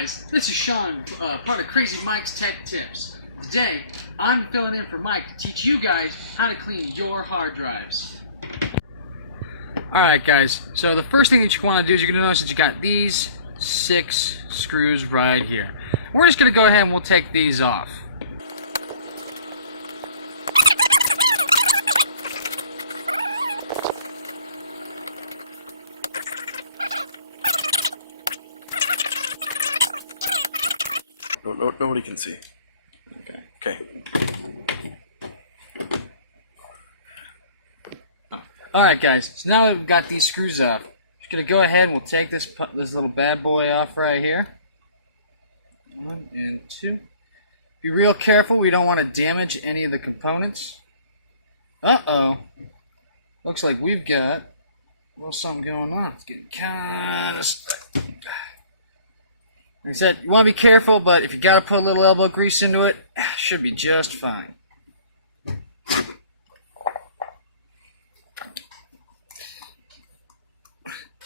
guys, this is Sean, part of Crazy Mike's Tech Tips. Today, I'm filling in for Mike to teach you guys how to clean your hard drives. Alright guys, so the first thing that you want to do is you're going to notice that you got these 6 screws right here. We're just going to go ahead and we'll take these off. Nobody can see. Okay. Alright guys, so now that we've got these screws off, just going to go ahead and we'll take this little bad boy off right here. 1 and 2. Be real careful, we don't want to damage any of the components. Uh-oh. Looks like we've got a little something going on. It's getting kind of stuck. Like I said, you want to be careful, but if you got to put a little elbow grease into it, it should be just fine.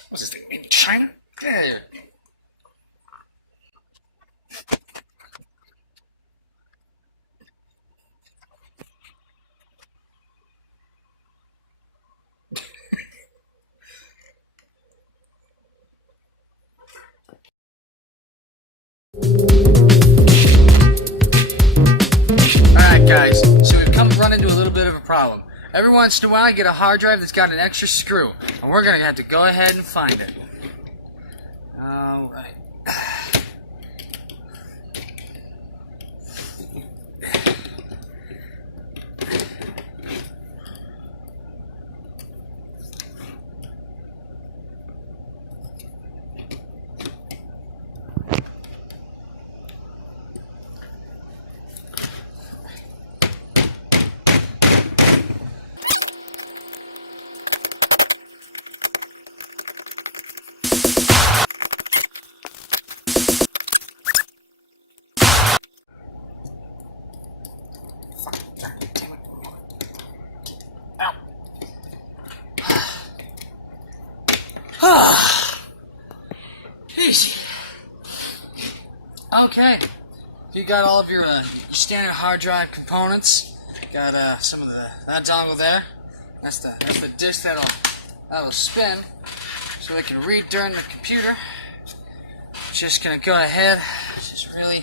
What's this thing, made in China? There. Alright guys, so we've run into a little bit of a problem. Every once in a while I get a hard drive that's got an extra screw, and we're going to have to go ahead and find it. Alright. Easy. Okay, you got all of your standard hard drive components. Got some of that dongle there. That's the disk that'll spin, so they can read during the computer. Just gonna go ahead, just really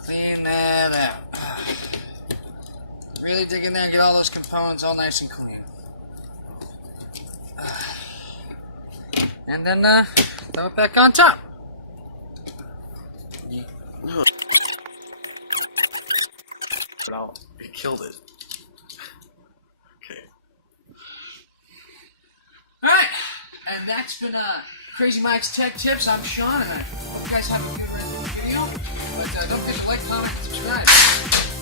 clean that out. Really dig in there and get all those components all nice and clean. And then throw it back on top. He killed it. Okay. Alright, and that's been Crazy Mike's Tech Tips. I'm Sean, and I hope you guys have a good rest of the video. But don't forget to like, comment, and subscribe.